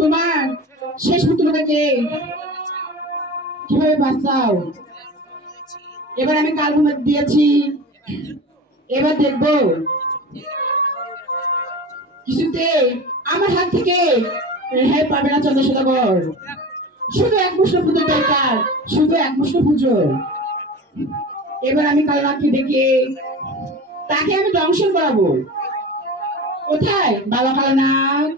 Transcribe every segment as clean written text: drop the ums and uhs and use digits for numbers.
তোমার শেষ পুত্রটাকে কিভাবে বাঁচাও? এবার আমি কাল ঘুমাতে দিয়েছি, এবার দেখবো কিছুতে আমার হাত থেকে রেহাই পাবে না চন্দ্রশোলাবর। শুধু এক মুষ্ঠ পুজো দরকার, শুধু এক মুষ্ঠ পুজো। এবার আমি কাল রাত্রি ডেকে তাকে আমি দংশন করাবো। কোথায় বাবা কালনাথ?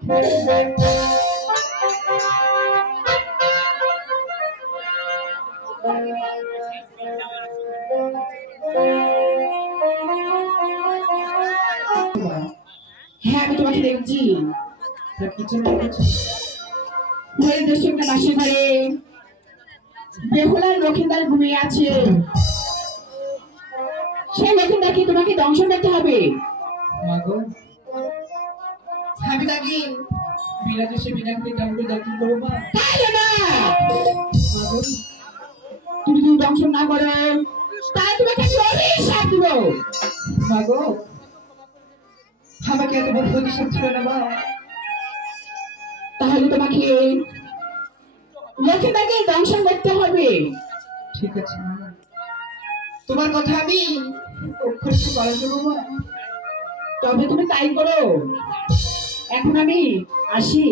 হ্যাঁ আমি তোমাকে দেখছি। বাসে ঘরে বেহুলার লক্ষিন্দার ঘুমিয়ে আছে। সেই লক্ষিন্দাকে তোমাকে দংশন করতে হবে। আমি তাকে বিনা দেশে বিনা কেমন দংশন করবো মা? তুমি যদি দংশন না করো তাই তোমাকে আমি অভিশাপ দিব। মাগো আমাকে এত বড় প্রতিশোধ ছিল না মা। তাহলে তোমাকে লক্ষ্মীটাকে দংশন করতে হবে। ঠিক আছে তোমার কথা আমি অক্ষরে পালন করবো মা। তবে তুমি তাই করো। এখন আমি আসি।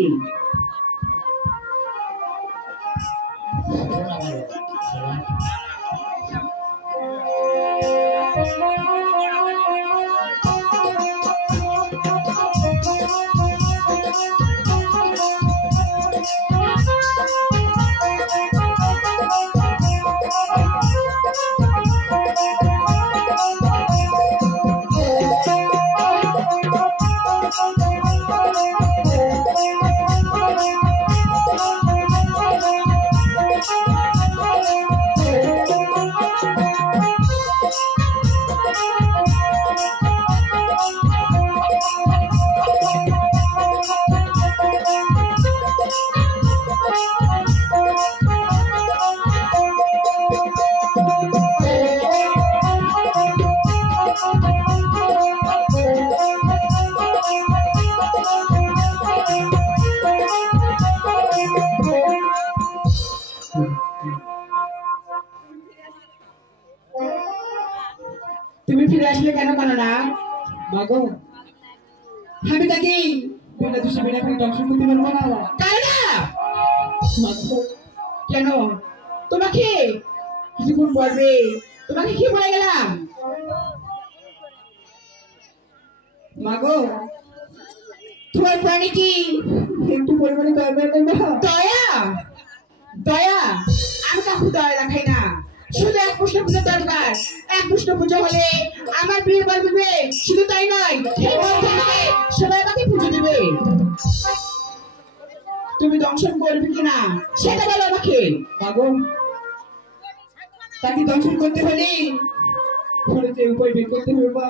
তুমি ফিরে আসলে কেন কাননা? মাগো আমি তাকে বিনা দোষে বিনা করে দংশন করতে পারবো না। কাননা মাগো কেন? তোমাকে কিছুক্ষণ পরে তোমাকে কি বলে গেলাম? মাগো তোমার প্রাণী কি একটু পরিমাণে দয়া? দয়া দয়া আমি কাউকে দয়া দেখাই না। শুধু এক মুষ্টি পুজো দরকার। এক মুষ্টি পুজো হলে আমার বিয়ে বাড়বে। শুধু তাই নয়, এই মধ্যে সবাই আমাকে পুজো দেবে। তুমি দংশন করবে কিনা সেটা বলো আমাকে। পাগল, তাকে দংশন করতে হলে খরচে উপায় বের করতে হবে মা।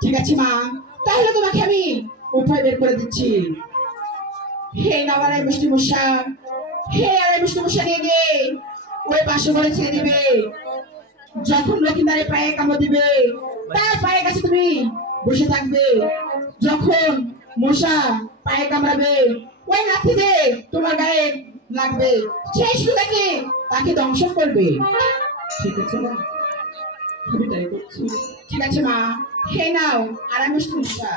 ঠিক আছে মা, তাহলে তোমাকে আমি উপায় বের করে দিচ্ছি। হে নাবার মিষ্টি মশা, হে আর মিষ্টি মশা নিয়ে গিয়ে ওই পাশে করে ছেড়ে দিবে। যখন লক্ষ্মীদারে পায়ে কামড় দিবে, তার পায়ের কাছে তুমি বসে থাকবে। যখন মশা পায়ে কামড়াবে, ওই লাঠি যে তোমার গায়ে লাগবে, সেই সুযোগে তাকে দংশন করবে। ঠিক আছে মা, আমি তাই করছি। ঠিক আছে মা, হে নাও আর মিষ্টি মশা।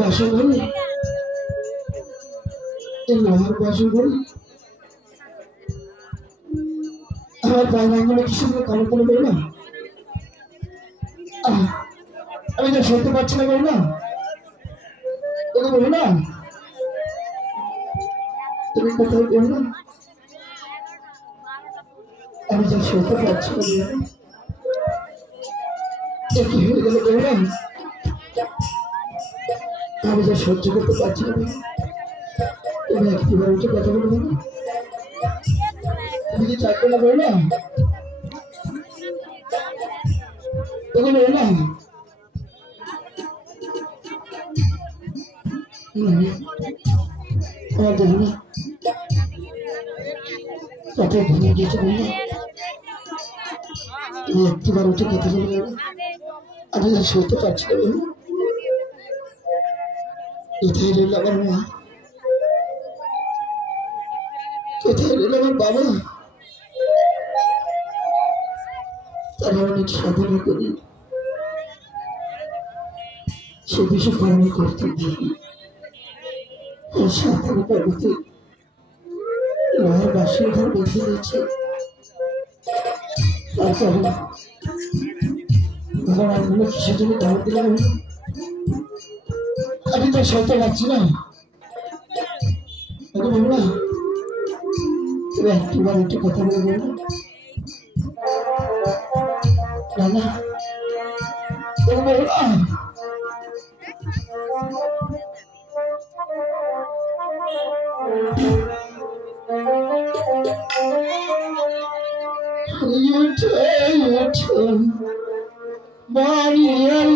বাসন ঘরে, লোহার বাসন ঘরে আমার পায়ের আঙুলে কি সুন্দর কালো কালো বেরো না। আমি তো সরতে পারছি না বেরো না, তোকে বলো না তুমি কোথায় বেরো না। আমি যা সরতে পারছি না বেরো না, কি হয়ে গেল বেরো না। আমি যা সহ্য করতে পারছি না, তুমি একটিবার উঠে কথা বলবে না। তুমি কি চাইবে না বলো না, তোকে বলো না। আমার দেখো না কত ভেঙে গিয়েছে বললো, তুমি একটিবার উঠে কথা বলবে না। আমি যা সহ্য পারছি না বললো। কোথায় রইল আমার মা, কোথায় রইল আমার বাবা। তারা অনেক সাধনা করি, সে বিষয় কর্ম করতে গিয়ে সাধনা করতে লোহার বাসের ঘর বেঁধে দিয়েছে। তারপরে আমার আঙুলে কিসের জন্য দাওয়াত দিলাম, আমি তো সহ্য পাচ্ছি না। বলবো না তুমি একটিবার একটু কথা বলে বলবো না, বলবো না। বাড়িয়ার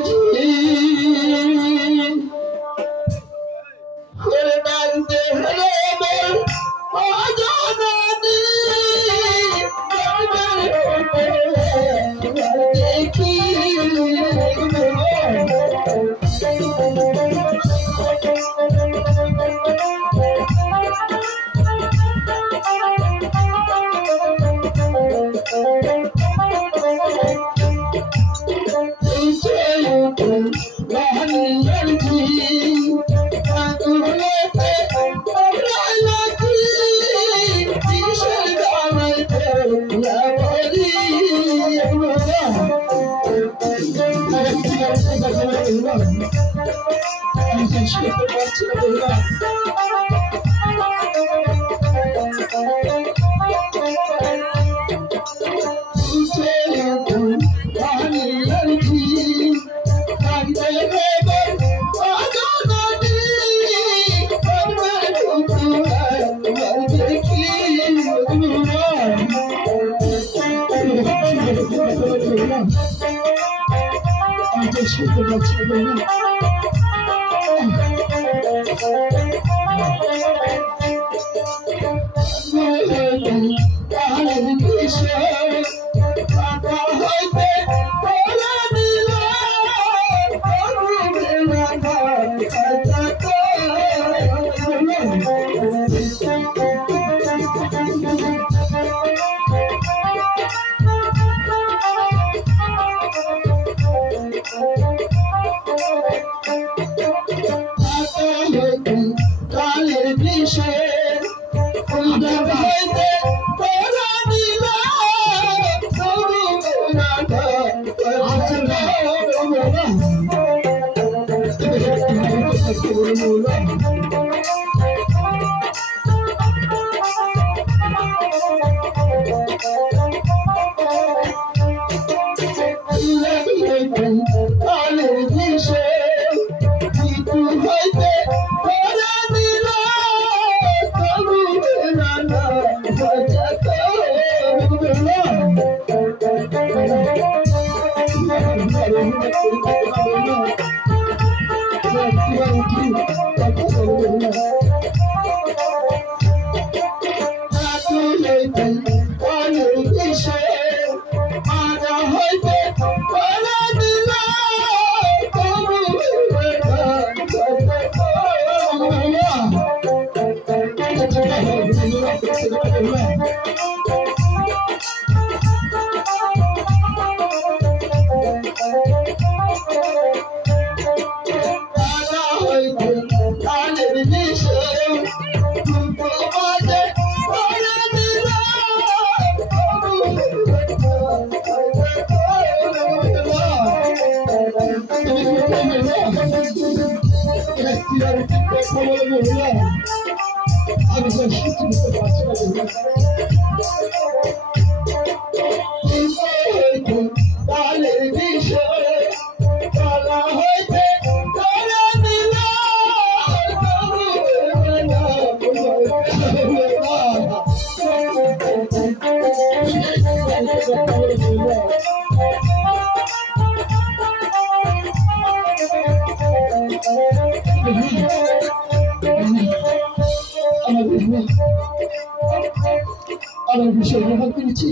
বিষয় গ্রহণ করেছি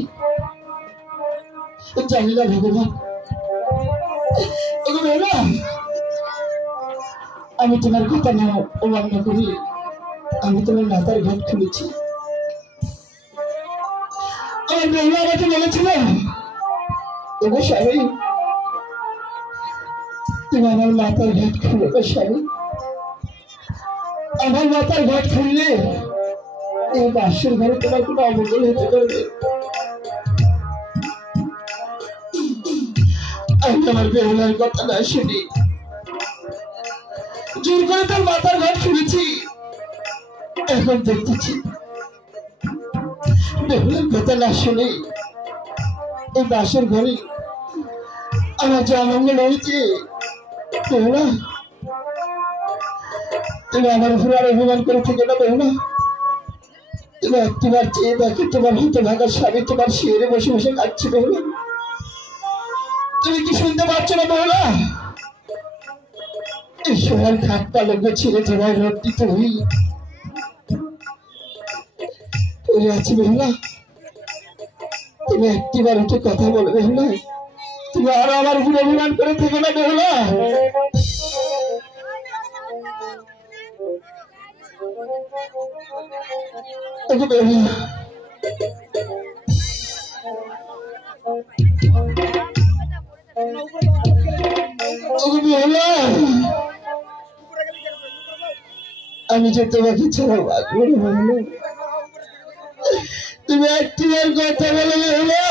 জানি না ভগবান আমি তোমার কথা না অমান্য করি আমি তোমার মাথার ঘাট খুলেছি আমার বন্ধু আমাকে বলেছিল ওগো স্বামী তুমি আমার মাথার ঘাট খুলো স্বামী আমার মাথার ঘাট খুললে এই বাসের ঘরে তোমার কোনো অমঙ্গল হতে পারবে আমি আমার বেহুলার কথা না শুনি জোর করে তার মাথার ঘাট খুলেছি এখন দেখতেছি বেহুলার কথা না শুনে এই বাসের ঘরে আমার যে অমঙ্গল হয়েছে বেহুলা তুমি আমার উপরে আর অভিমান করে থেকে না বেহুলা তুমি একটিবার চেয়ে দেখো তোমার হাতে ভাঙা স্বামী তোমার শিয়রে বসে বসে কাঁদছে বেহুলা তুমি কি শুনতে পাচ্ছ না বেহুলা এই সোনার খাট পালঙ্গ ছিঁড়ে তোমার রক্তি তুমি পড়ে আছি বেহুলা তুমি একটিবার উঠে কথা বলো বেহুলা তুমি আরো আমার উপরে অভিমান করে থেকে না বেহুলা বেহুলা আমি যে তোমাকে ছাড়া বাঁচবো না তুমি একটিবার কথা বলে বেহুলা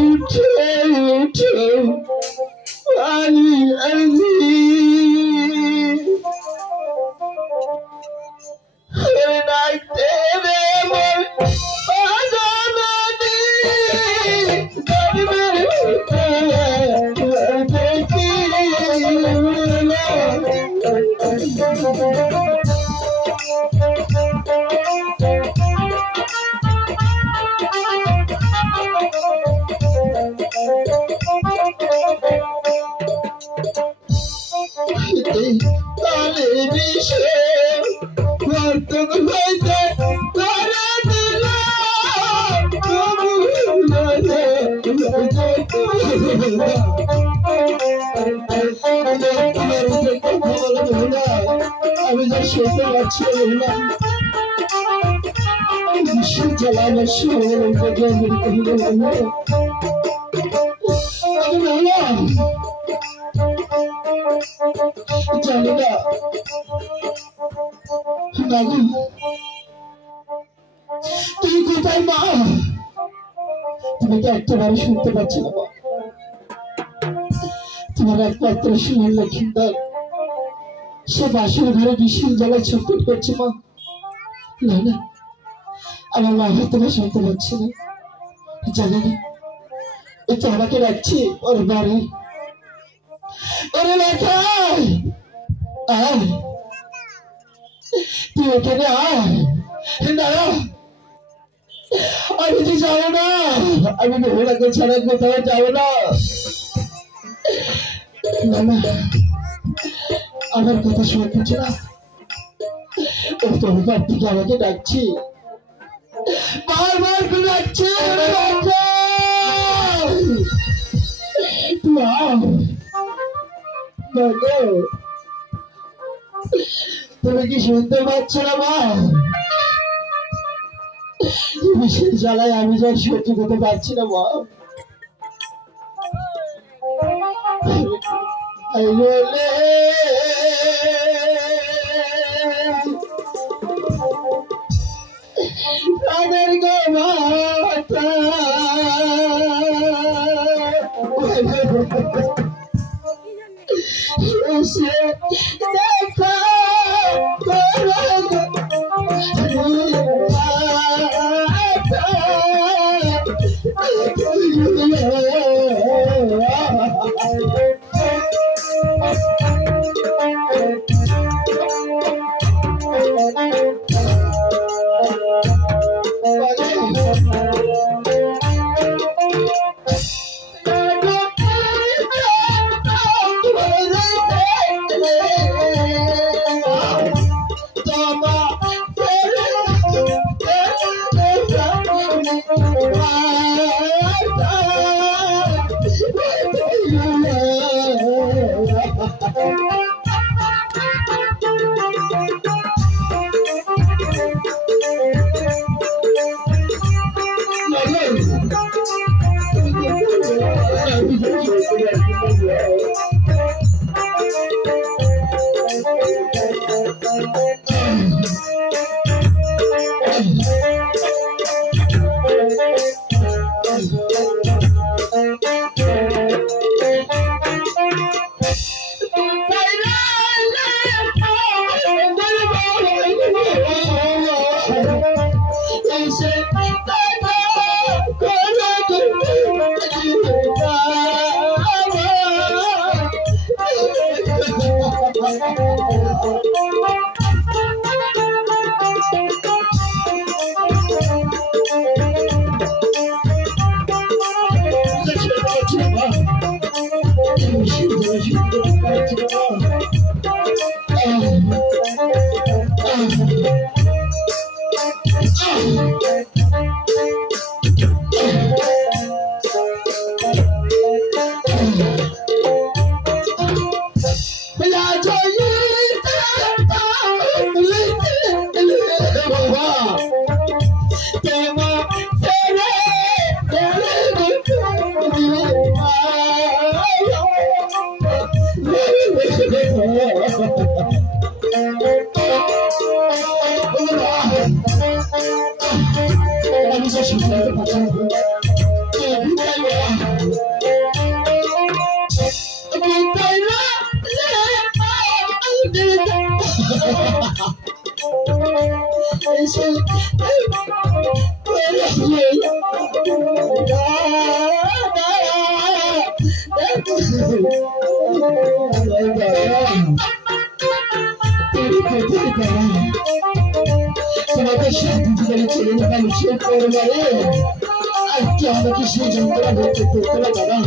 উঠো উঠো আমি যা শুনতে পাচ্ছি জ্বালা আমার জানি না তুই কোথায় মা? তুমি তো একটাবারও শুনতে পাচ্ছি না মা। তোমার একমাত্র সোনার লক্ষ্মীদার সে বাসের ঘরে বিশাল জ্বালায় ছটফট করছে মা। না না, আমার মা হয়তো বা শুনতে পাচ্ছি না, জানি না। একটু আমাকে রাখছি ওর বাড়ি। ওরে লেখা আয়, তুই এখানে আয়। না আমি তো যাবো না, আমি বেহুলাকে ছাড়া কোথাও যাবো না। না না, আমার কথা শুনছে না, ও তোর ঘর থেকে আমাকে ডাকছি, বারবার করে ডাকছে। তুমি কি শুনতে পাচ্ছ না মা? বিশেষ জ্বালায় আমি যা সহ্য করতে পারছি না মা। প্রাণের গোমাতা এসে দেখা এসে তোমাকে শান্তি করে ছেড়ে দিলাম সে পরিবারে আজকে আমাকে সেই যন্ত্রণা ভর্তি করতে হবে দাদা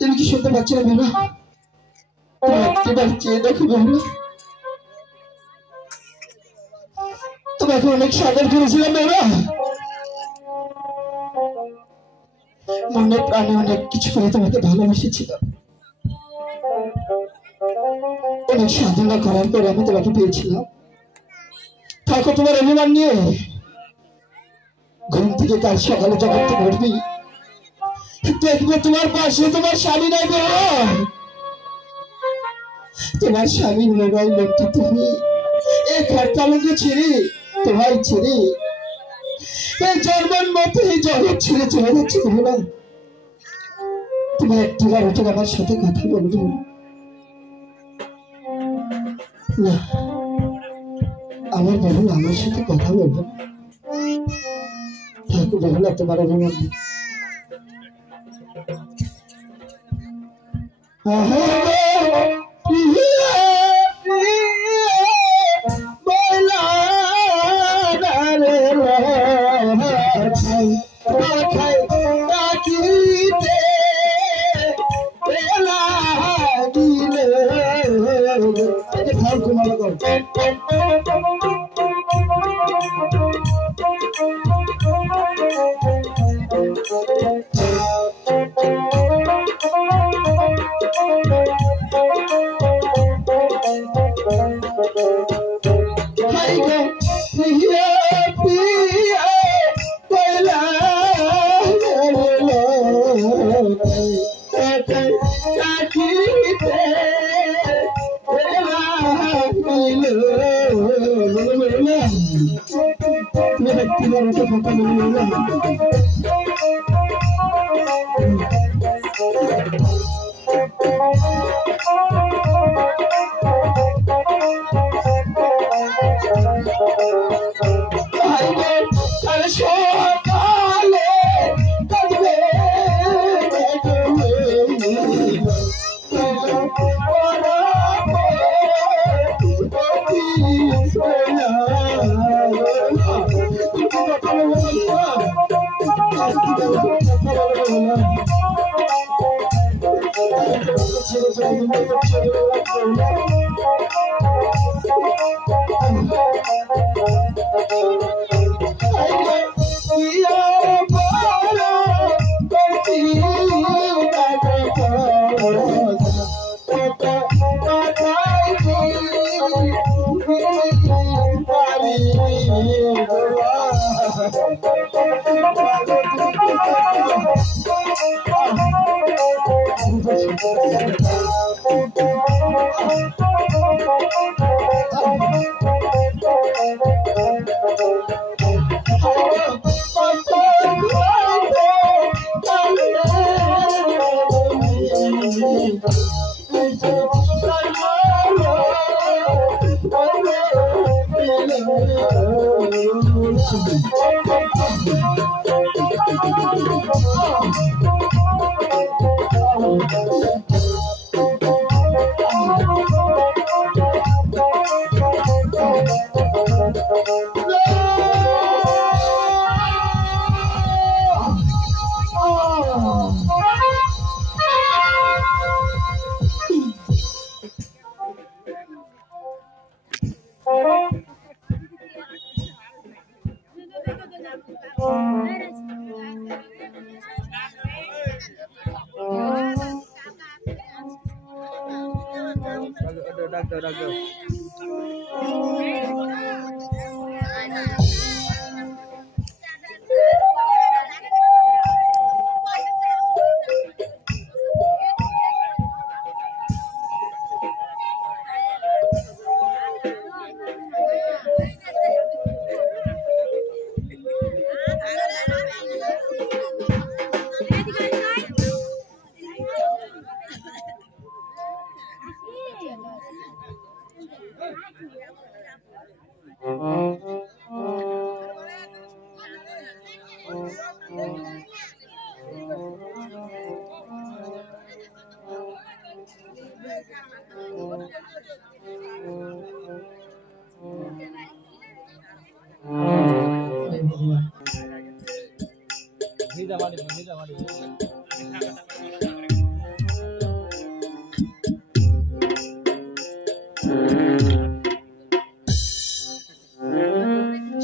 তুমি কি শুনতে পাচ্ছ না বাবা? একবার চেয়ে দেখো বাবা, তোমাকে অনেক সাদর করেছিলাম বাবা, মনে প্রাণে অনেক কিছু করে তোমাকে ভালোবেসেছিলাম। অনেক সাধনা করার পর আমি তোমাকে পেয়েছিলাম। থাকো তোমার অভিমান নিয়ে, ঘুম থেকে কাল সকালে যখন তুমি উঠবি দেখবে তোমার পাশে তোমার স্বামী নাই বাবা, তোমার স্বামীর মোবাইল লোকটা তুমি এই ঘরকালকে ছেড়ে তোমায় ছেড়ে এই জন্মের মতো এই জগৎ ছেড়ে চলে যাচ্ছে বাবা। তুমি একটিবার উঠে আমার সাথে কথা বলবে না? আমার বাবু আমার সাথে কথা বলবে, থাকো বাবুলা তোমার অভিমান।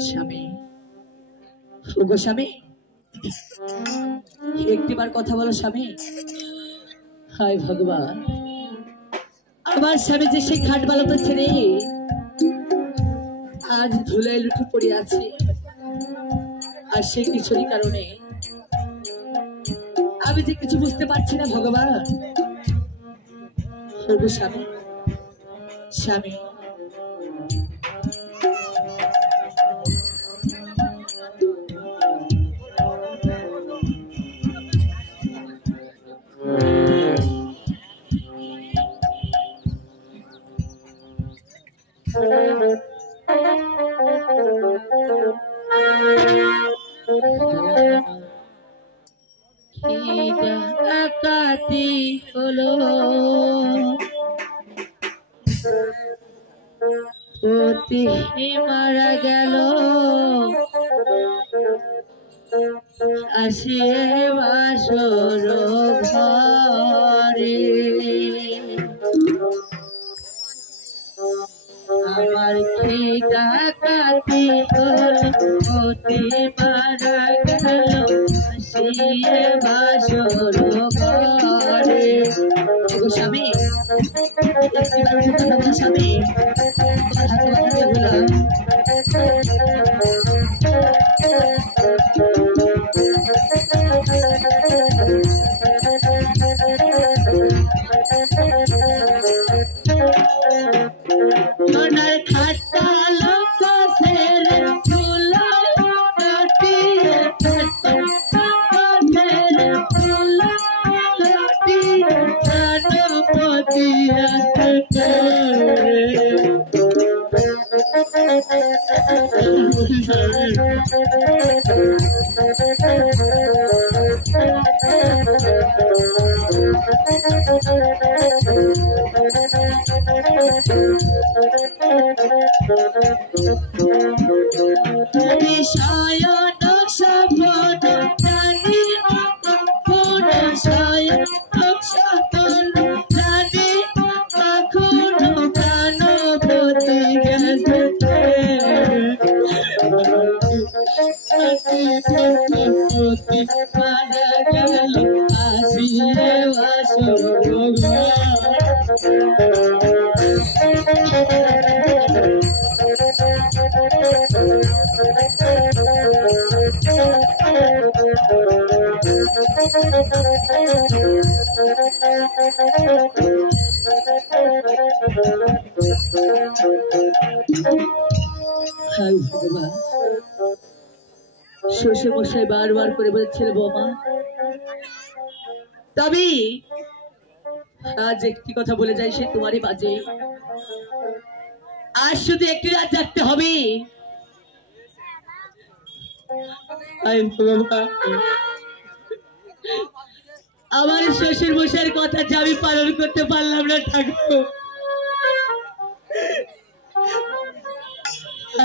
স্বামী, ওগো স্বামী, একটিবার কথা বলো স্বামী। হায় ভগবান, আমার স্বামী যে সেই খাট বালাতে ছেড়ে আজ ধুলায় লুটে পড়ে আছে, আর সেই কিছুরই কারণে আমি যে কিছু বুঝতে পারছি না ভগবান। ওগো স্বামী, স্বামী, ডাকাতি হলো পতি মারা গেল, আসিয়ে বাসর ঘরে। আমার কি ডাকাতি হলো পতি মারা গেল, আসিয়ে বাসর ঘরে। ওগো স্বামী, স্বামী শ্বশুর মশাই বারবার করে বলছিল বৌমা, তবে আজ একটি কথা বলে যাই, সে তোমারই বাজে। আজ শুধু একটি রাত জাগতে হবে। আমার শ্বশুর মশাইয়ের কথা যে আমি পালন করতে পারলাম না ঠাকুর,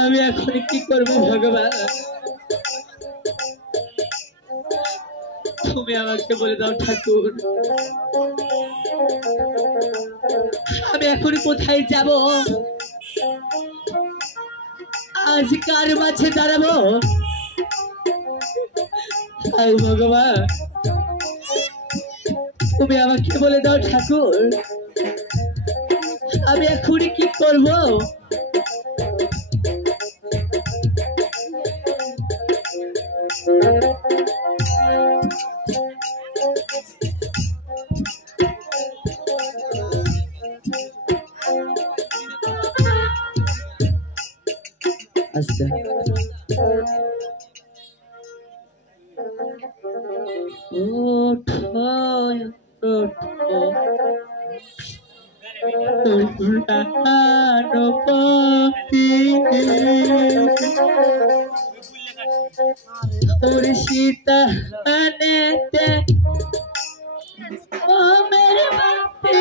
আমি এখন কি করবো ভগবান? তুমি আমাকে বলে দাও ঠাকুর, আমি এখন কোথায় যাব? আজ কার মাঝে দাঁড়াবো? ভগবান, তুমি আমাকে বলে দাও ঠাকুর, আমি এখনই কি করবো? আচ্ছা ওঠো ওঠো প্রাণপতি ওর সীতা আনেতে আমার মাতে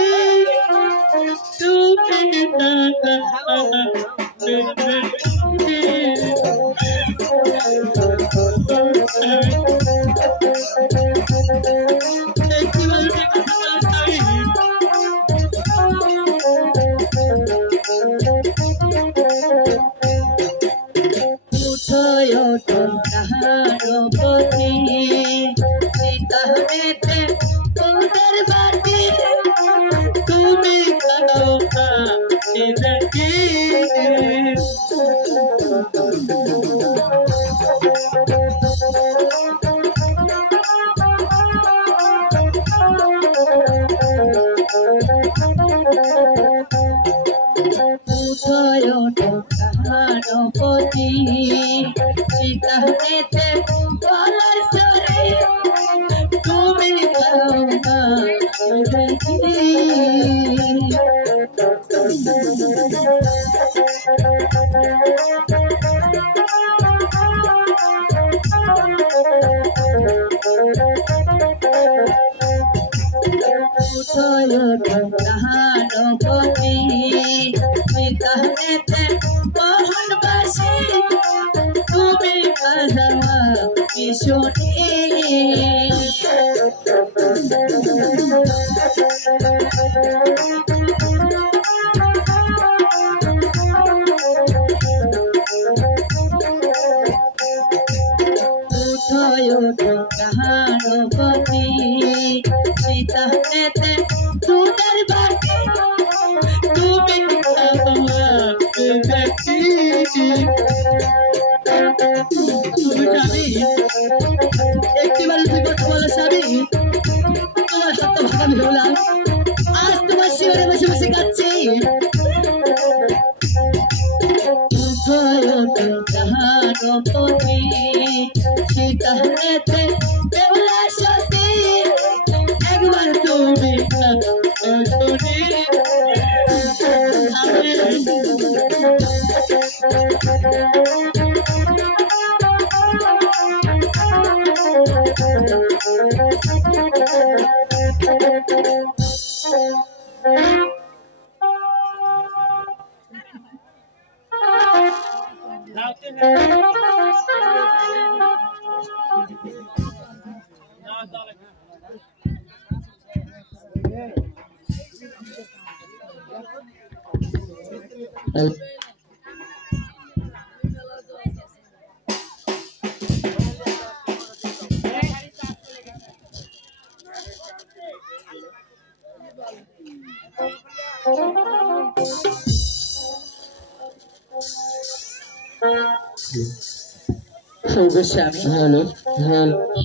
তুমি স্বামী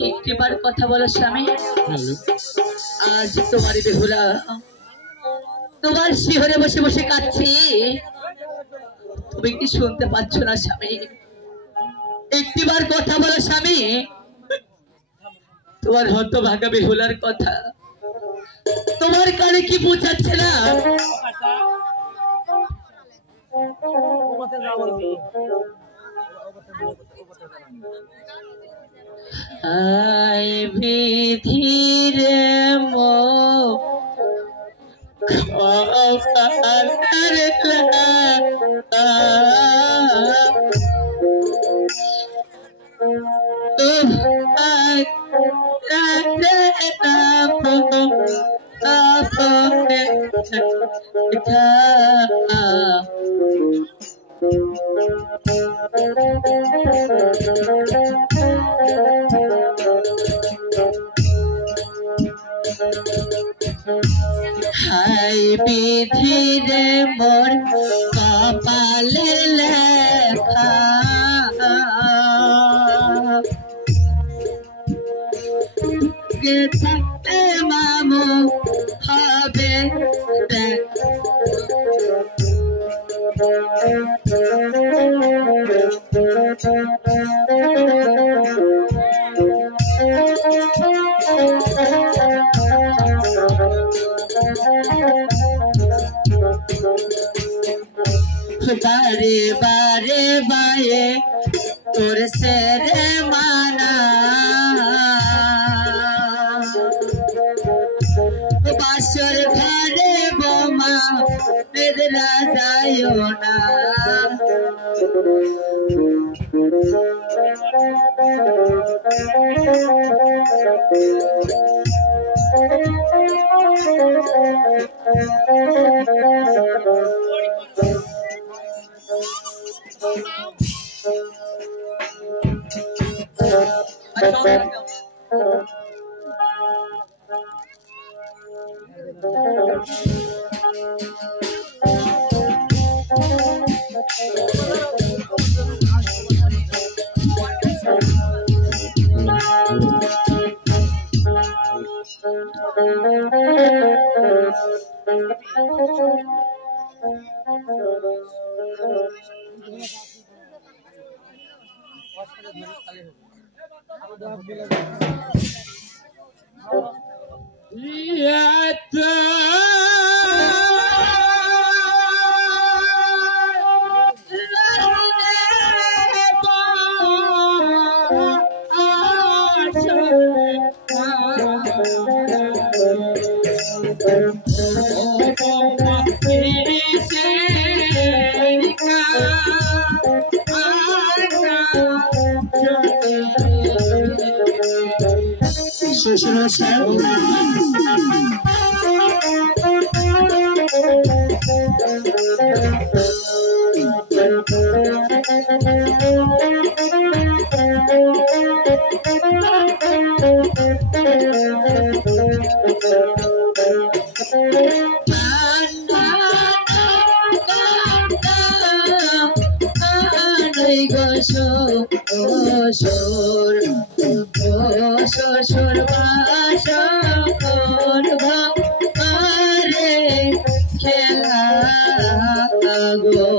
একটিবার কথা বলো স্বামী। আজ তোমার বেহুলা তোমার শিহরে বসে বসে কাঁদছি, তুমি কি শুনতে পাচ্ছ না স্বামী? একটিবার কথা বলো স্বামী। তোমার হতভাগা বেহুলার কথা তোমার কানে কি পৌঁছাচ্ছে না? আয় বিধিরে মো খবর হাই বিধি রে মোর কপালের লেখা গে থাকতে মামু হবে বারে বারে বায়ে তোর সেরে মানা বাসর ঘরে বোমা বেদরা যায় না শ্বশুর বাসা করব আরে খেলা গো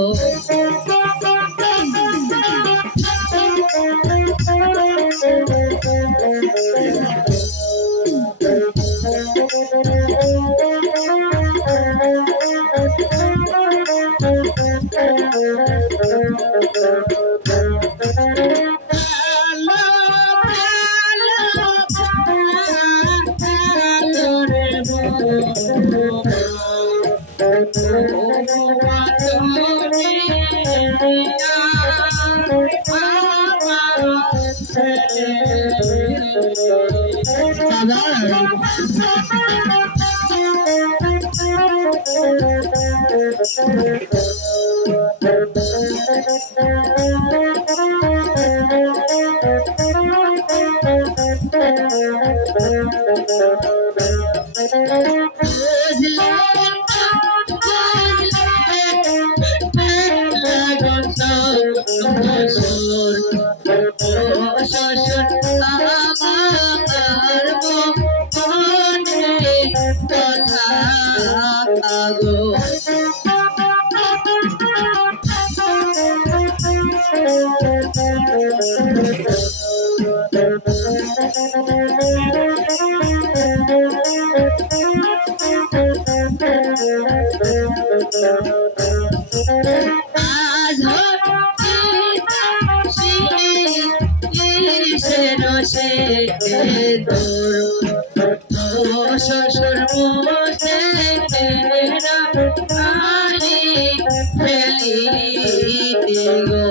শ্বশুর মুছে ফেলি গো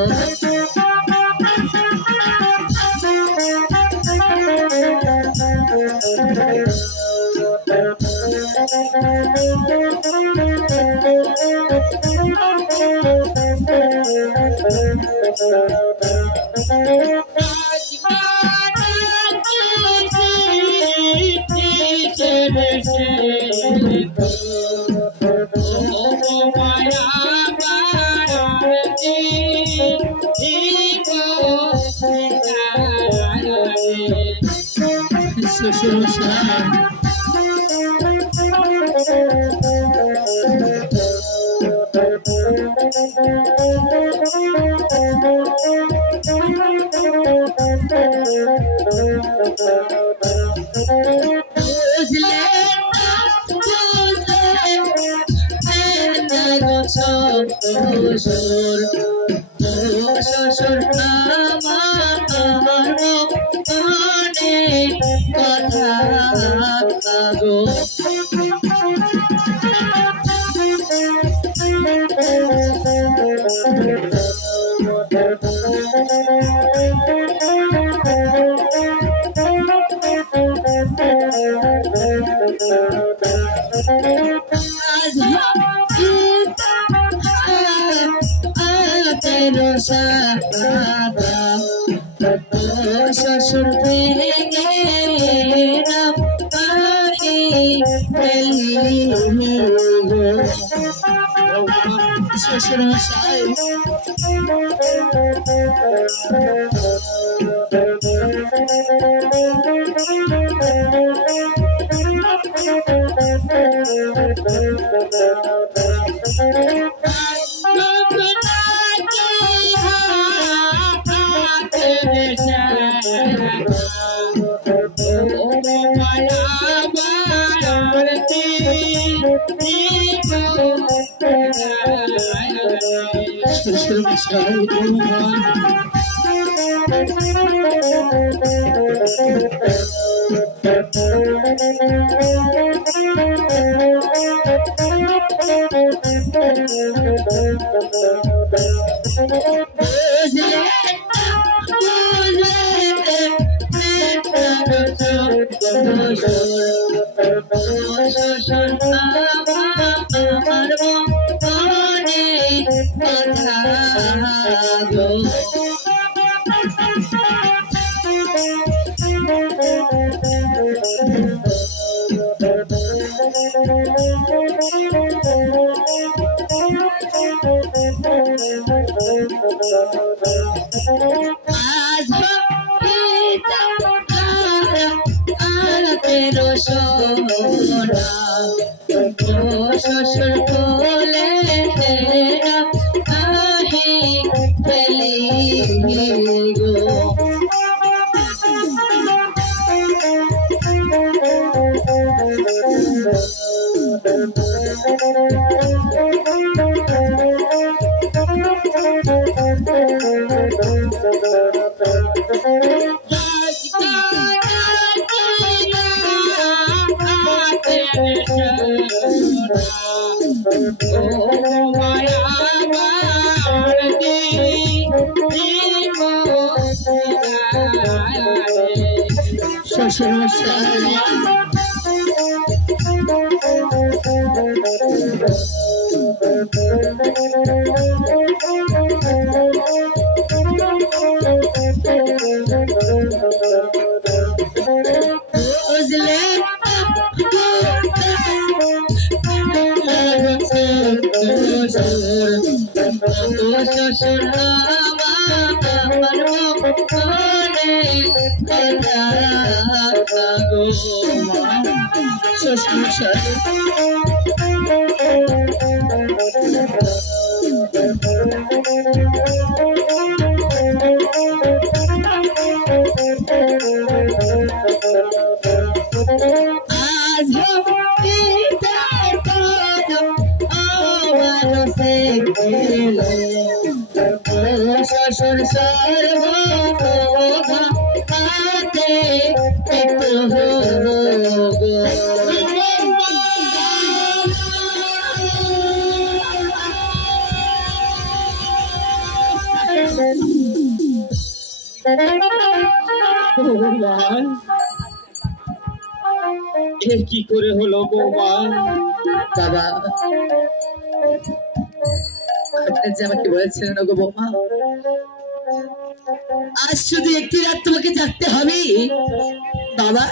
শ্বশুর মশাই বুঝলে শ্বশুর শ্বশুর আমার অনেক কথা গো শ্বশুর শ্বশুর মশাই শ্বশুর মশাই শ্বশুর কোলে আহি খেলি গো শ্বশুর মশাই শ্বশুর শ্বশুর মশাই শ্বশুর সর্বতে কি করে হলো বৌমা? বাবা আপনি যে আমাকে বলেছিলেন গো বৌমা আজ শুধু একটি রাত তোমাকে জাগতে হবে বাবা।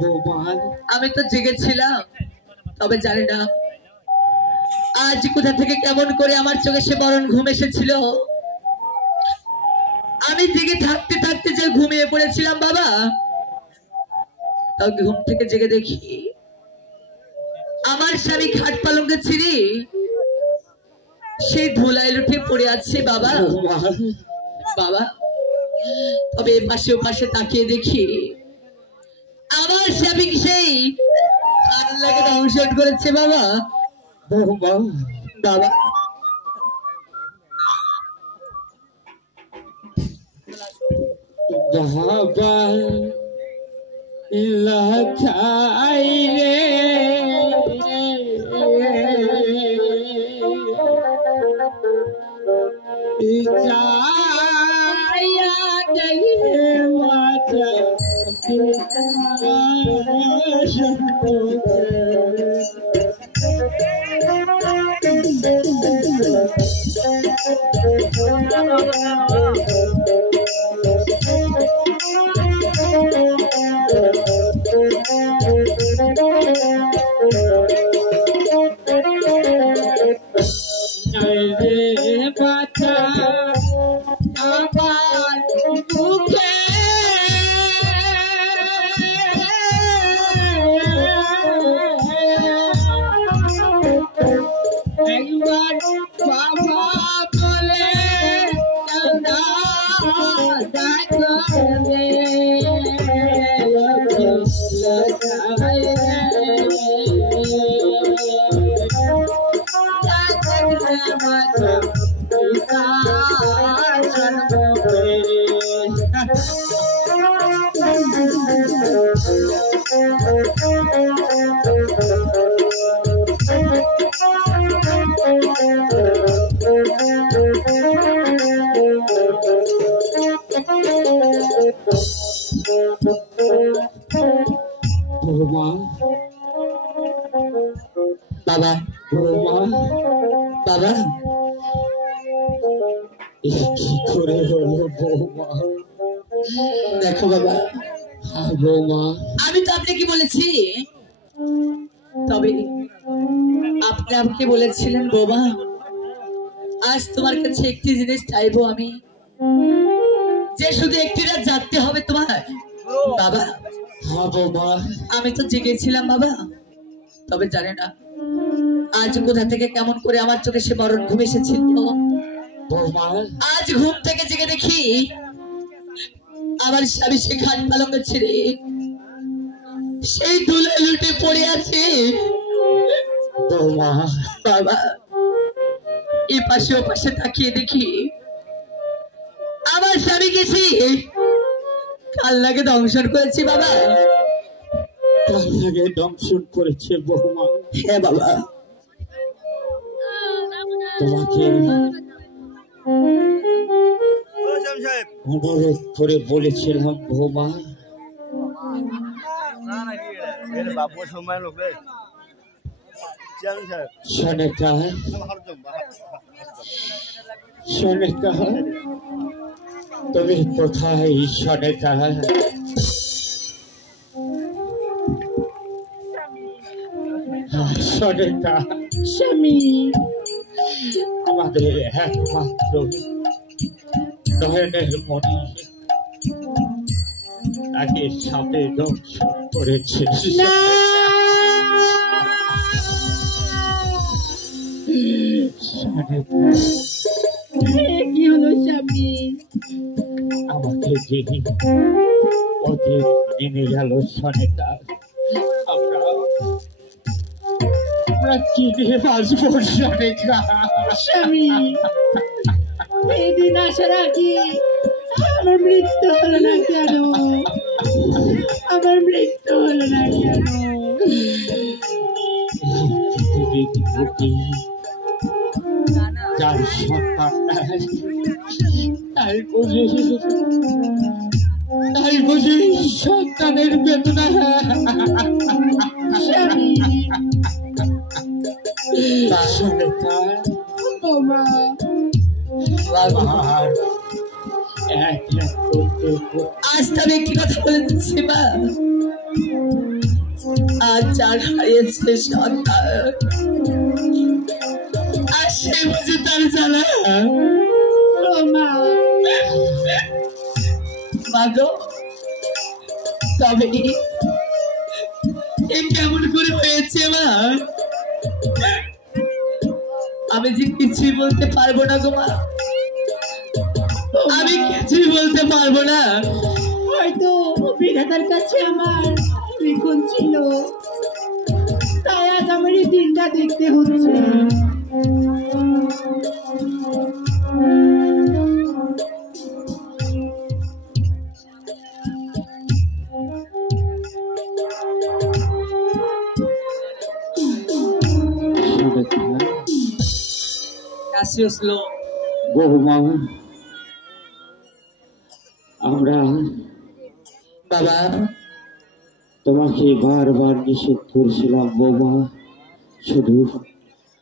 বৌমা আমি তো জেগেছিলাম, তবে জানি না আজ কোথা থেকে কেমন করে আমার চোখে সে মরণ ঘুম এসেছিল। আমি জেগে থাকতে থাকতে যে ঘুমিয়ে পড়েছিলাম বাবা, ঘুম থেকে জেগে দেখি আমার স্বামী খাট পালঙ্কে ছিঁড়ে সেই ধুলায় লুটে পড়ে আছে বাবা। বাবা, তবে এপাশে ওপাশে তাকিয়ে দেখি আমার স্বামী সেই আল্লাহকে দংশন করেছে বাবা। বাবা, বাবা লাখাই রে যাইয়া গেলে মাতা বাচ্চা আমার মুখে একবার বাবা বলে বাবা, বাবা, কি করে হলো বৌমা? দেখো বাবা, বৌমা আমি তো আপনাকে বলেছি, তবে আপনি আমাকে বলেছিলেন বাবা আজ তোমার কাছে একটি জিনিস চাইবো আমি, যে শুধু একটি রাত জাগতে হবে তোমার। বাবা, হ্যাঁ বৌমা, আমি তো জেগেছিলাম বাবা, তবে জানে না আজ কোথা থেকে কেমন করে আমার চোখে সে মরণ ঘুম এসেছিল। বৌমা আজ ঘুম থেকে জেগে দেখি আমার স্বামী সে খাট পালঙ্কে ছেড়ে সেই ধুলে লুটে পড়ে আছে। বৌমা বাবা, এই পাশে ও পাশে তাকিয়ে দেখি আমার স্বামী গেছি কাল্লাকে দংশন করেছি বাবা। কাল লাগে দংশন করেছে বৌমা। হ্যাঁ বাবা, তোমাকে অনুরোধ করে বলেছিলাম বৌমা, সনেকা সনেকা তুমি কোথায়? সনেকা সনেকা স্বামী, আমাদের একমাত্র নয়নের মণি তাকে সাপে দংশন করেছে। না, কি হলো স্বামী? আমাকে যে ওদের নেমে গেল সনেকা, আমরা কি দিয়ে বাঁচবো সনেকা? স্বামী, এই দিন আসার আগে আমার মৃত্যু হলো না কেন? আমার মৃত্যু হলো না কেন? যার সন্তান তাই বুঝি সন্তানের বেদনা। স্বামী, সনেকা বাবা, আর এক এক করতে আজ তবে একটি কথা বলে দিচ্ছি মা, আজ যার হারিয়েছে সন্তান আর সে বুঝে তার জ্বালা। মা, মাগো, তবে এ কেমন করে হয়েছে মা? আমি যে কিছুই বলতে পারবো না গো মা, আমি কিছুই বলতে পারবো না। হয়তো বিধাতার কাছে আমার লিখন ছিল, তাই আজ আমার এই দিনটা দেখতে হচ্ছে। বৌমা, আমরা বাবা তোমাকে বারবার নিষেধ করছিলাম বৌমা, শুধু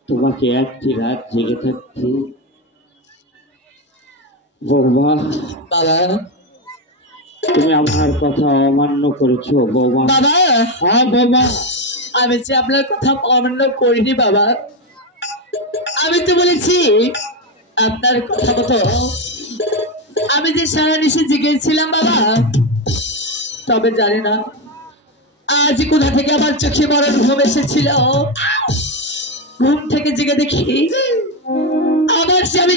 তোমাকে একটি রাত জেগে থাকতে। বৌমা, বাবা তুমি আমার কথা অমান্য করেছো বৌমা। বাবা হ্যাঁ বৌমা, আমি যে আপনার কথা অমান্য করিনি বাবা। আমি তো বলেছি আপনার কথা মতো আমি যে সারা নিশে জেগেছিলাম বাবা। তবে জানি না আজ কোথা থেকে আমার চোখে বড় ঘুম এসেছিল। ঘুম থেকে জেগে দেখি আমার স্বামী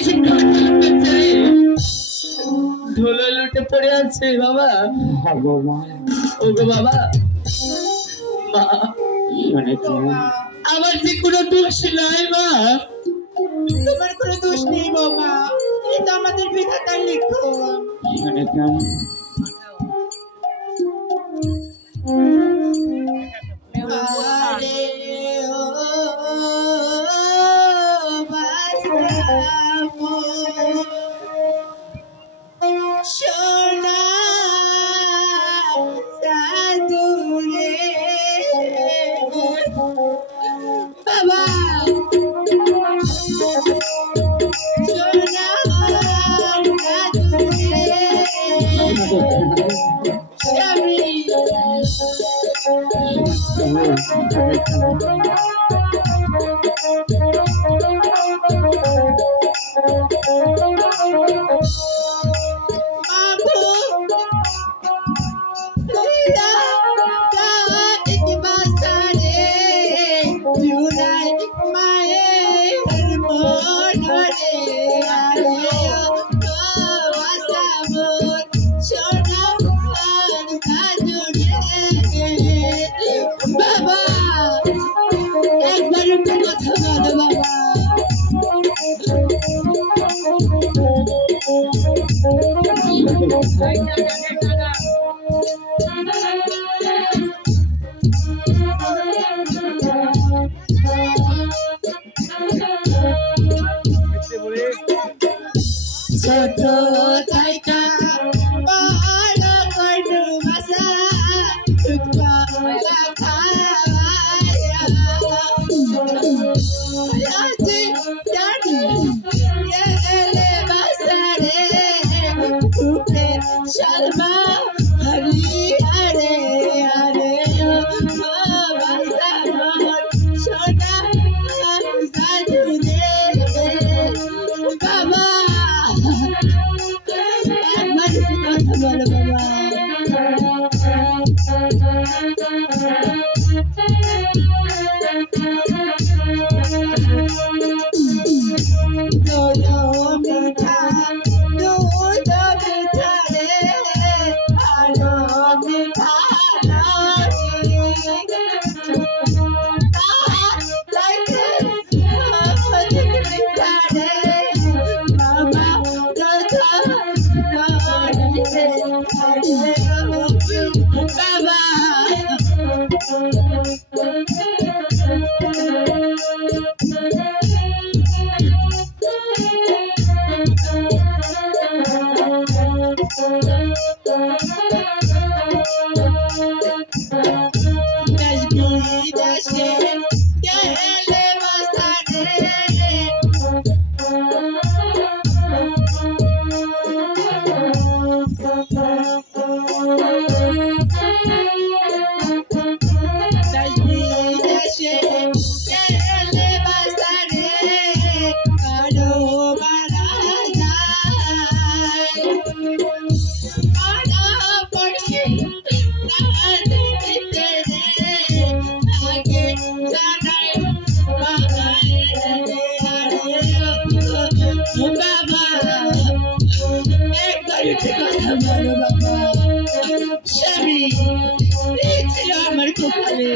ধুলো লুটে পড়ে আছে বাবা। হ্যাঁ বৌমা, ও গো বাবা, মা শুনেছো? আমার যে কোনো দোষ নাই মা। তোমার কোনো দোষ নেই বাবা, এটা আমাদের বিধাতার লিখন। শুনেছো? আরে ও বাসামো সোনা সাধুরে বাবা, সোনা সাধুরে স্বামী। বাবা একবার একটু কথা বলো বাবা। ছোট তাইটা বড় করু ভাষা শর্মা হরি হরে হরে সোনা সাধু রে বাবা। একবার কথা বলো বাবা। মিঠা দুধ মিঠা রে আরো মিঠা বাবা কপালে।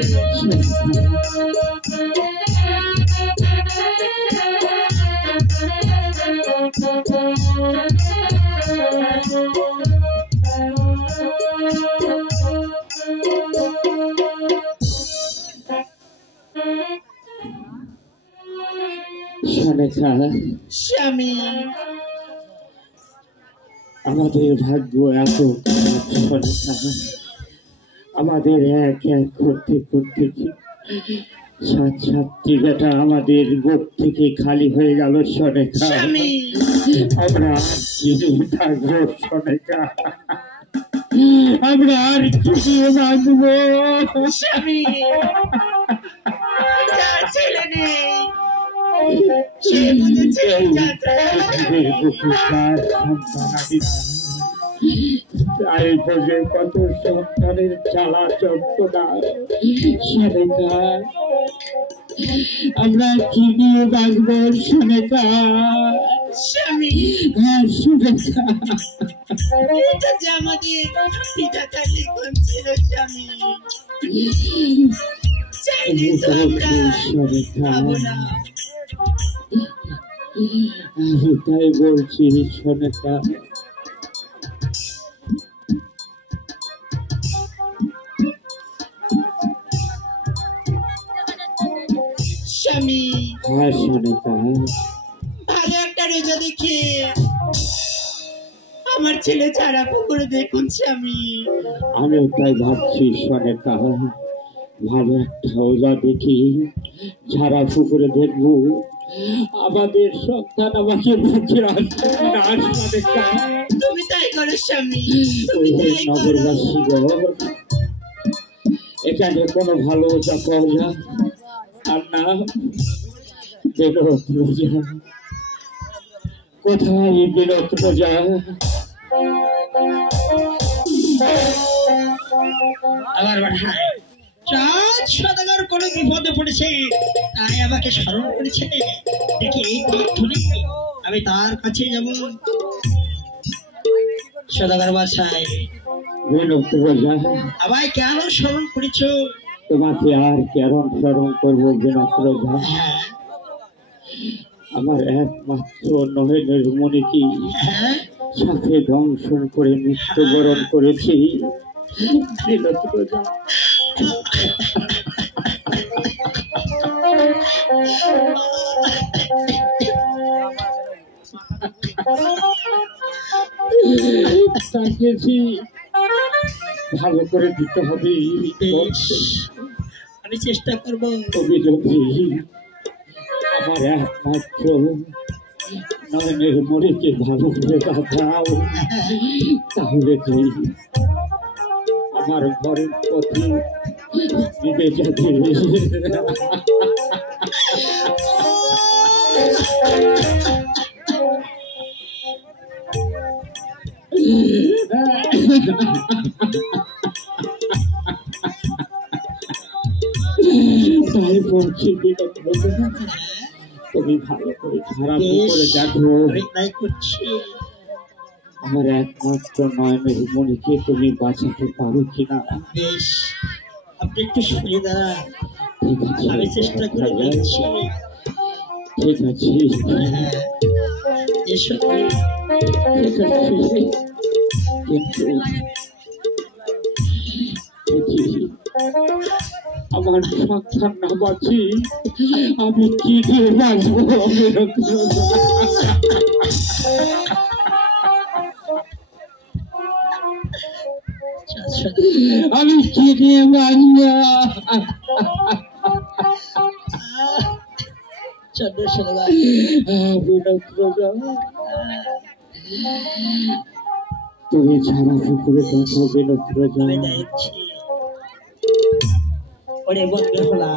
সনেকা, স্বামী আমাদের ভাগ্য এত খারাপ সনেকা। আমাদের এক এক করতে করতে সাত সাতটি বেটা আমাদের বুক থেকে খালি হয়ে গেল সনেকা। স্বামী আমরা কি থাকবো সনেকা? আমরা আর কি থাকবো স্বামী, যার ছেলে নেই সে বুঝেছে যাত্রা। তাই বোঝে কত সন্তানের জ্বালা যন্ত্রণা সনেকা। আমরা কি নিয়ে বাঁচবো সনেকা? স্বামী হ্যাঁ সনেকা, এটা যে আমাদের পিতাটা লিখন ছিল স্বামী, চাইলে তো আমরা পাবো না। আমি তাই বলছি সনেকা। স্বামী হ্যাঁ সনেকা, ভালো একটা রোজা দেখে আমার ছেলে ছাড়া পুকুরে দেখুন স্বামী। আমিও তাই ভাবছি সনেকা। ভালো একটা ওজা দেখি ঝাড়া পুকুরে দেখবো আমাদের সন্তান আমাকে বুঝে আসবে না সনেকা। তুমি তাই করো স্বামী, তুমি তাই করো। নগরবাসী এখানে কোনো ভালো ওজা পাওয়া যায় আর না বিনোদ রোজা। কোথায় বিনোদ রোজা? আবার বাড়ায় চাঁদ সদাগর কোনো বিপদে পড়েছে, তাই আমাকে স্মরণ করেছে। দেখি আমি তার কাছে যাব। সদাগর বাসায় বিনোদ রোজা, আবার কেন স্মরণ করেছ? তোমাকে আর কেন স্মরণ করবো বিনোদ রোজা? হ্যাঁ আমার একমাত্র নহেনের মনিকে হ্যাঁ সাথে দংশন করে মৃত্যুবরণ করেছি বিনোদ রোজা। তাকে ভালো করে দিতে হবে। আমি চেষ্টা করব। তুমি যদি আমার একমাত্র নয়নের মরিকে ভালো করে দাও তাহলে কি আমার ঘরের পথে নিবে যাবে। তাই বলছি বিনোদ রোজা, তুমি ভালো করে খারাপ করে দেখো আমি তাই করছি। আমার একমাত্র নয়নের মনিকে তুমি বাঁচাতে পারো কিনা। বেশ, আপনি একটু সরে দাঁড়ান, ঠিক আছে আমি চেষ্টা করে দেখছি। ঠিক আছে হ্যাঁ, এসো ঠিক আছে কিন্তু দেখি আমার সন্তান না বাঁচি আমি কি দিয়ে বাঁচবো বিনোদ রোজা? আমি কি দিয়ে বাঁচবো? চন্দ্রশেখর বিনোদ রোজা, তুমি ছাড়া পুকুরে দেখো বিনোদ রোজা। আমি দেখছি। ওরে বন্ধু হলা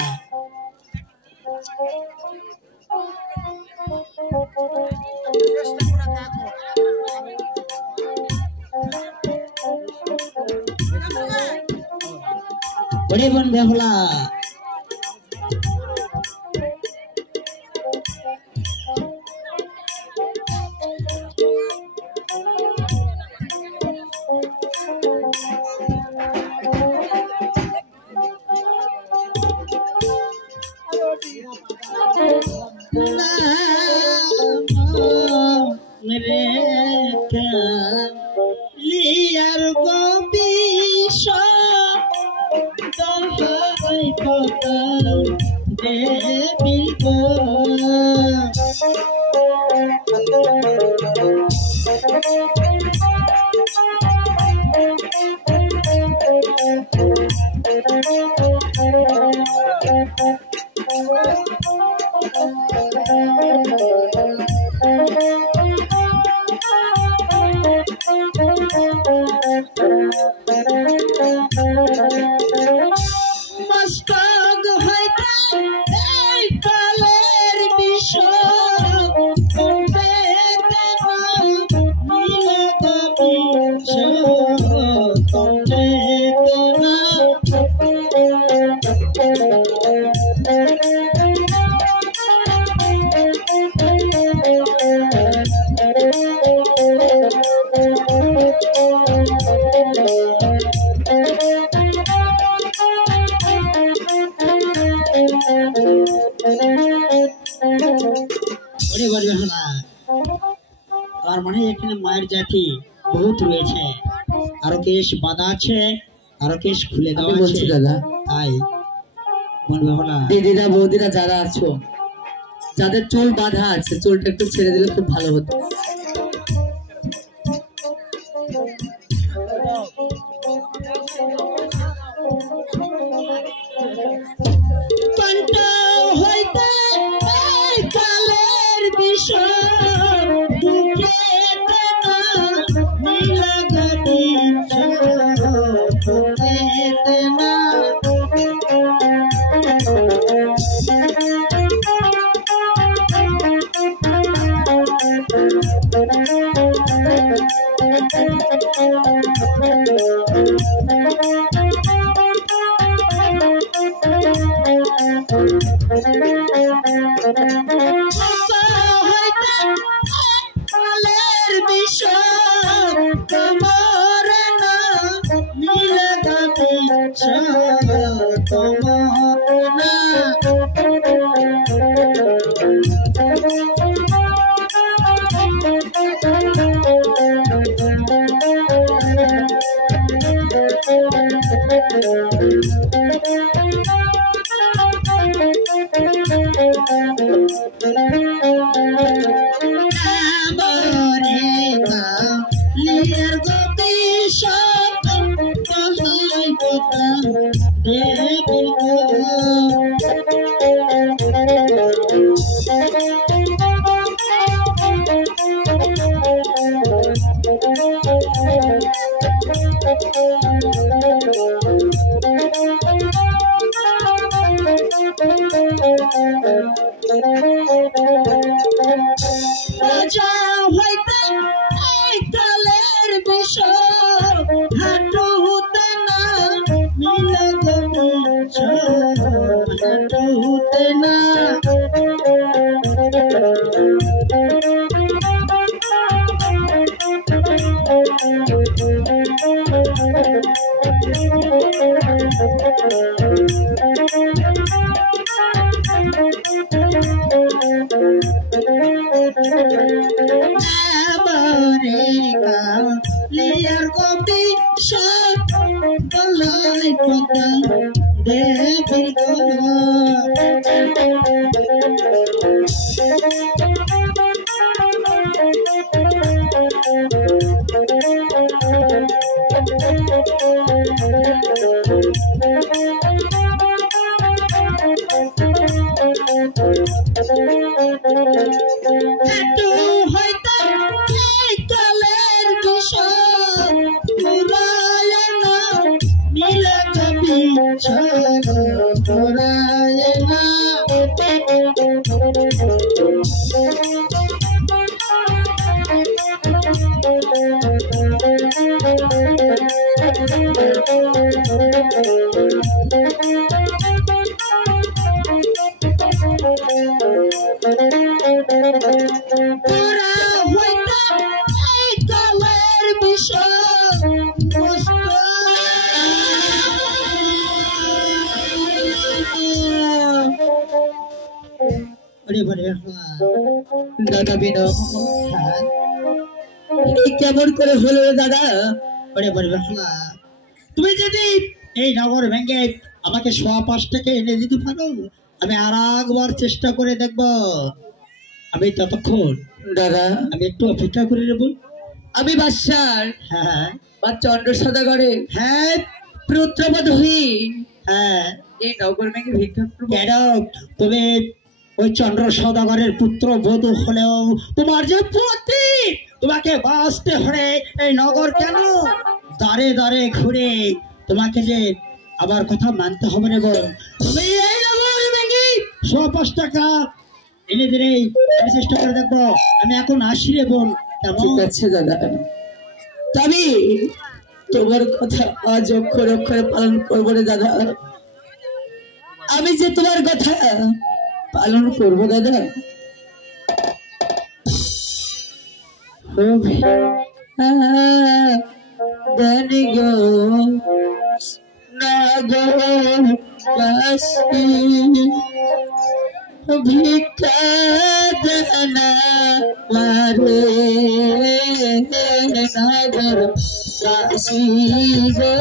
ওরে বন্ধু হলা কথা দেবীর গো মস্তক হইতে এই কালের বিষয় কণ্ঠেতে না মিলে কবি কণ্ঠেতে না আর মনে হয় এখানে মায়ের জাতি বহুত রয়েছে আরো কেশ বাঁধা আছে আরো কেশ খুলে দেওয়া আছে দাদা তাই মন ভাবনা দিদিরা বৌদিরা যারা আছো যাদের চুল বাঁধা আছে চুলটা একটু ছেড়ে দিলে খুব ভালো হতো কণ্ঠ হইতে এই কালের বিষয় বুকেতে না মিলে কবি কণ্ঠেতে না কালের বিষয় তোমার না মিলে কবি তোমার না লিয়ার গতি সব কহাই কথা দেবী গো রাজা হইতে এই কালের বিষয় হাঁটু হতে না মিলে কবি হাঁটু হতে না লিয়ার কবি সব বলাই কথা দেবী গো হাঁটু হইতে এই কালের বিষয় পুরায় না মিলে কবি পুরায় না পুরা হইতে এই কালের বিষয় দাদা বিনো কেমন করে হলো রে দাদা তুমি যদি এই নগর ভেঙে আমাকে 5.5 টাকা এনে দিতে পারো? আমি আর একবার চেষ্টা করে দেখব। আমি ততক্ষণ দাদা আমি একটু অপেক্ষা করে নেব। আমি বাদশার হ্যাঁ বা চন্দ্র সদাগরে হ্যাঁ পুত্রবধ হই হ্যাঁ। এই নগর ভেঙে ভিক্ষা করবো। কেন তুমি ওই চন্দ্র সদাগরের পুত্র বধূ হলেও তোমার যে পতি, তোমাকে বাঁচতে হলে এই নগর কেন দাঁড়ে দাঁড়ে ঘুরে তোমাকে যে আবার কথা মানতে হবে রে বোন। তুমি এই নগর ভেঙে 5.5 টাকা এনে দিলে আমি চেষ্টা করে দেখবো। আমি এখন আসি রে বোন। ঠিক আছে দাদা, তবে তোমার কথা আজ অক্ষরে অক্ষরে পালন করবো রে দাদা। আমি যে তোমার কথা পালন করবো দাদা। দানি গো নাগর বাসি ভিক্ষা দানা মারে নাগর বাসি গো।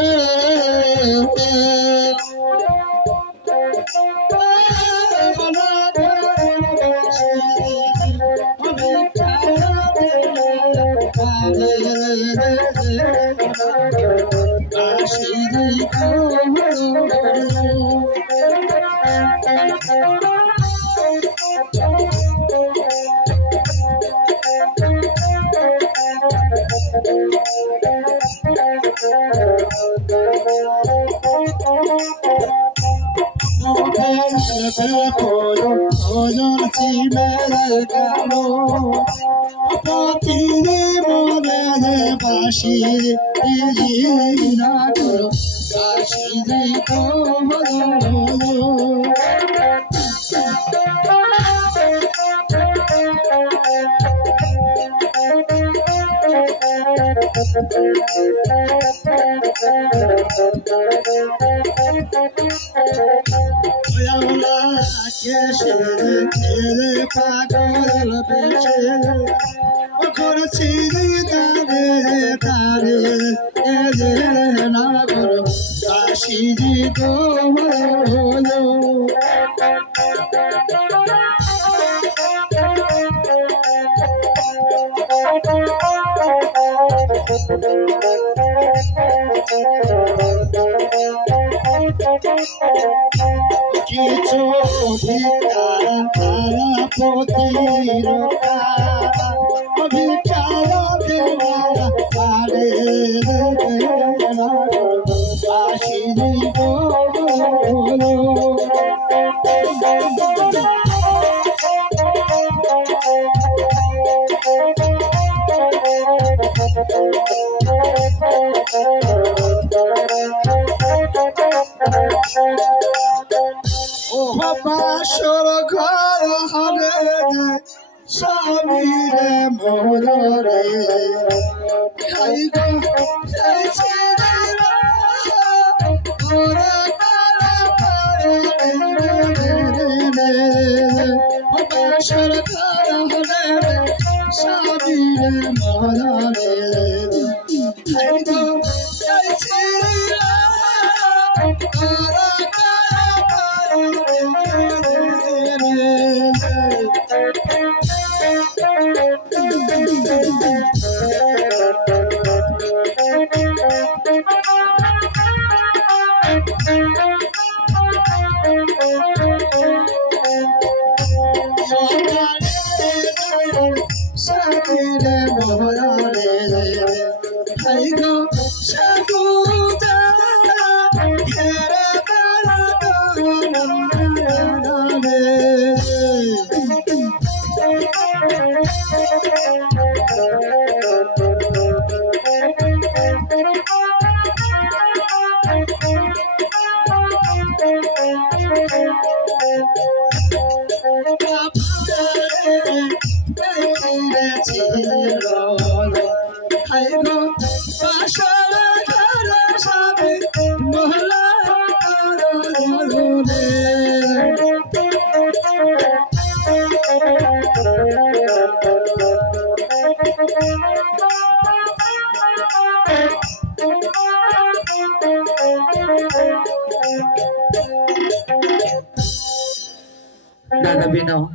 দাদা বিনয়,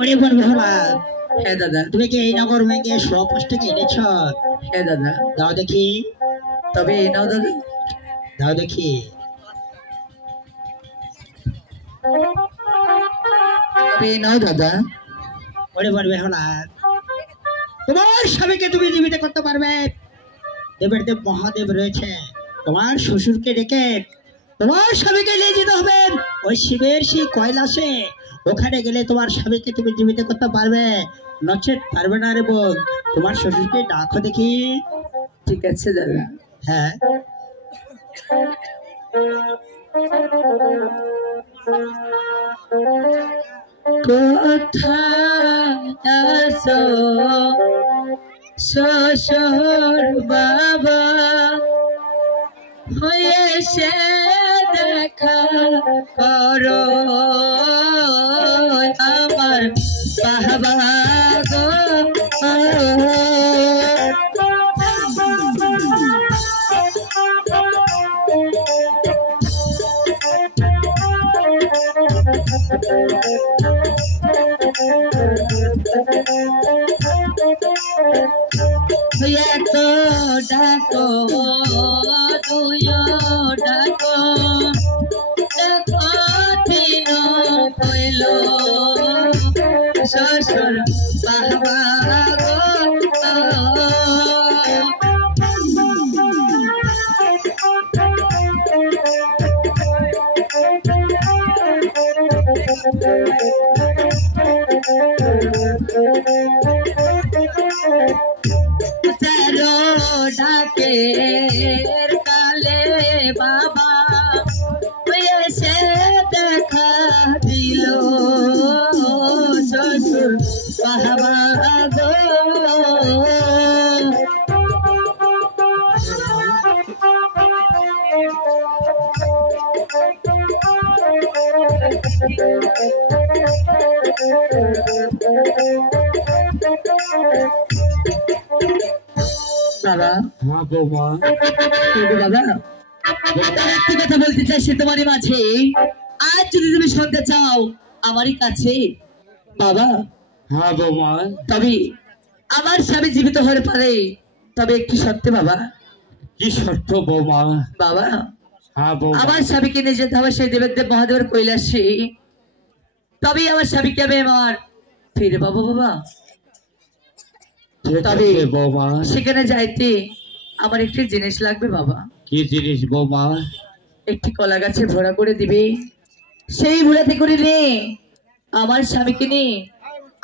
ওরে বোন বেহুলা, হ্যাঁ দাদা, তুমি কি এই নগর ভেঙে সব থেকে এনেছ? হ্যাঁ দাদা। দাও দেখি, তবে এই নাও দাদা, দাও দেখি। তবে এই নাও দাদা। ওরে বোন বেহুলা, তোমার স্বামীকে তুমি জীবিত করতে পারবে? দেবের দেব মহাদেব রয়েছে, তোমার শ্বশুরকে ডেকে তোমার স্বামীকে নিয়ে যেতে হবে ওই শিবের সেই কৈলাসে। ওখানে গেলে তোমার স্বামীকে তুমি জীবিত করতে পারবে, নচেত পারবে না রে বোন। তোমার শ্বশুরকে ডাকো দেখি। ঠিক আছে দাদা। হ্যাঁ, কোথায় আছো শ্বশুর বাবা, হয়ে সে দেখা করো আমার বাবা গো। এত ডাকো তুইও ডাকো, ডাকো দিন হইল শ্বশুর বাবা গো। ডাকের কালে বাবা এসে দেখা দিল শ্বশুর বাবা গো। বাবা, হ্যাঁ বৌমা। বাবা একটি কথা বলতে চাই সে তোমারই মাঝে। আজ যদি তুমি শুনতে চাও আমারই কাছে বাবা, হ্যাঁ বৌমা। তবে আমার স্বামী জীবিত হতে পারে, তবে একটি সত্যি বাবা। কি শর্ত বৌমা? বাবা হ্যাঁ বৌমা। আমার স্বামীকে নিয়ে যেতে হবে সেই দেবের দেব মহাদেবের কৈলাসে, তবেই আমার স্বামীকে আমি আমার ফিরে পাবো বাবা। তবে বৌমা, সেখানে যাইতে আমার একটি জিনিস লাগবে বাবা। কি জিনিস বৌমা? একটি কলা গাছে ভরা করে দিবে, সেই ভরাতে করে নিয়ে আমার স্বামীকে নিয়ে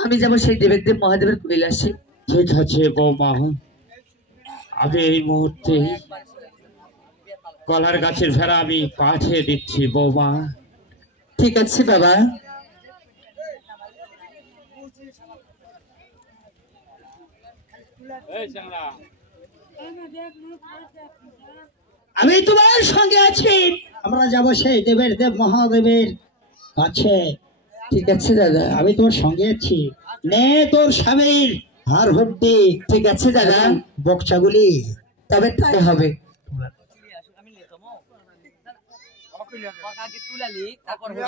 আমি যাবো সেই দেবের দেব মহাদেবের কৈলাসে। ঠিক আছে বৌমা, আমি এই মুহূর্তে কলার গাছের ভেড়া আমি পাঠিয়ে দিচ্ছি বৌমা। ঠিক আছে বাবা। আমি তোমার সঙ্গে আছি, আমরা যাব সেই দেবের দেব মহাদেবের কাছে। ঠিক আছে দাদা। আমি তোমার সঙ্গে আছি। নে তোর স্বামীর হার হড্ডি, ঠিক আছে দাদা, বকচাগুলি। তবে তাই হবে।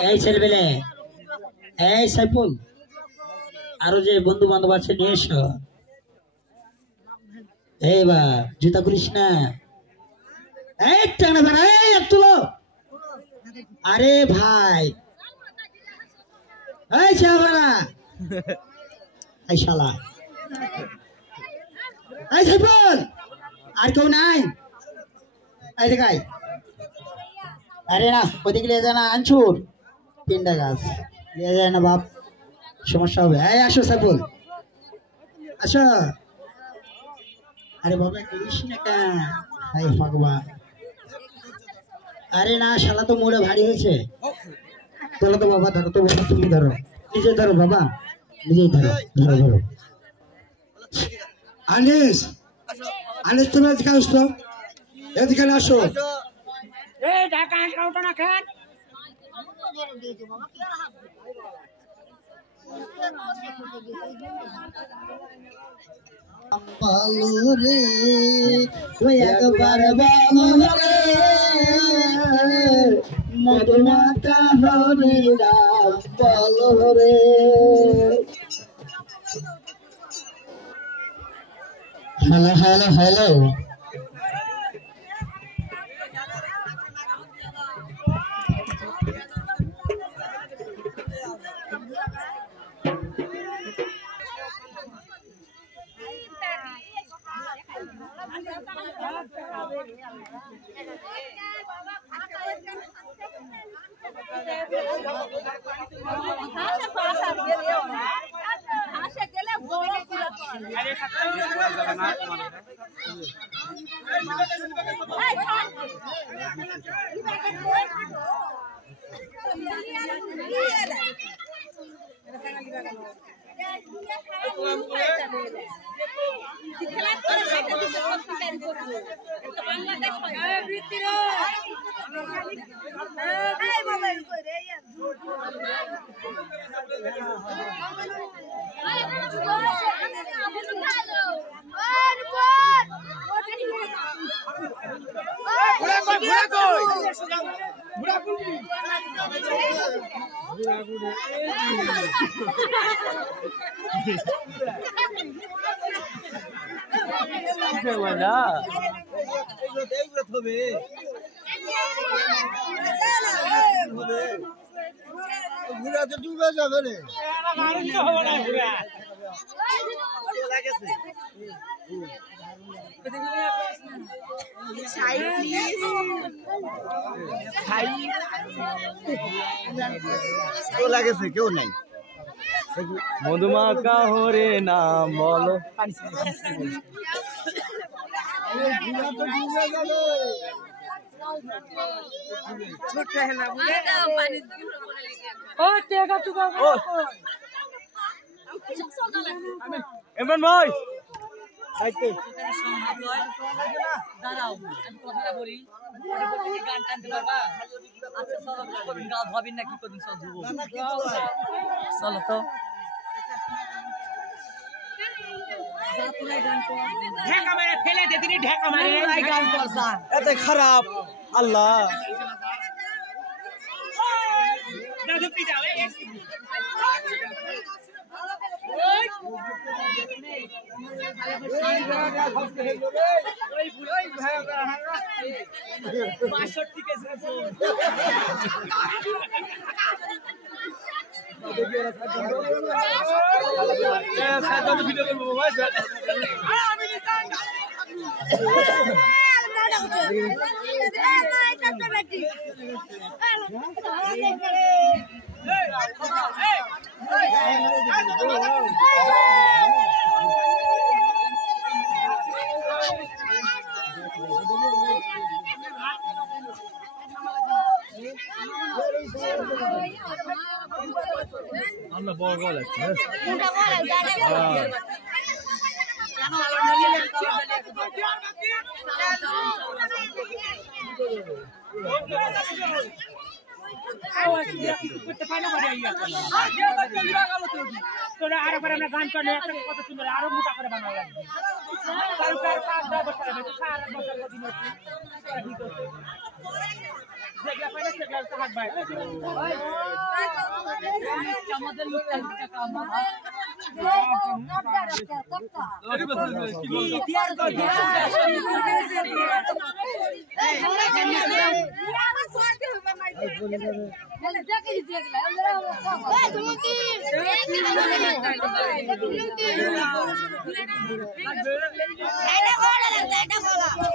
এই ছেলেবেলে, এই সাইফুল, আরো যে বন্ধু বান্ধব আছে নিয়ে এসো। এইবার জুতা খুলিস না, টানা ভাড়া তুলো। আরে ভাই, এই শালা, এই শালা, এই সাইফুল, আর কেউ নাই? এই দেখাই। আরে না, ওদিকে নিয়ে যায় না, আনছুর তিনটা গাছ নিয়ে যায় না বাপ, সমস্যা হবে। এই আসো সাইফুল, আসো। আরে বাবা করিস না কেন? হাই ভগবান। আরে না, শালা তো মোড়ে ভারী হয়েছে। চলো তো বাবা, ধরো তো বাবা, তুমি ধরো, নিজে ধরো বাবা, নিজেই ধরো, ধরো ধরো। আনিস, আনিস তুমি এদিকে আসো, এদিকে আসো। বলো রে তুই একবার বলো রে মধুমাতা হরি রাম বলো রে। হ্যালো হ্যালো হ্যালো ডুবে যাবে রে লাগেছে কেউ নাই মধুমাকা হরে নাম বলো ইমরান ভাই দাঁড়াও আমি কথাটা বলি গান টানতে পারবা? আচ্ছা চলো কদিন গাও ভাবিন না কি কদিন সব ধুবো চলো তো ফেলে দে তিনি ঢেকা মারে গান করছা এত খারাপ আল্লাহ আমরা বড় বল আছে তোরা আরো করে আমরা গান করে কত সুন্দর আরো মোটা করে বানাবো এটা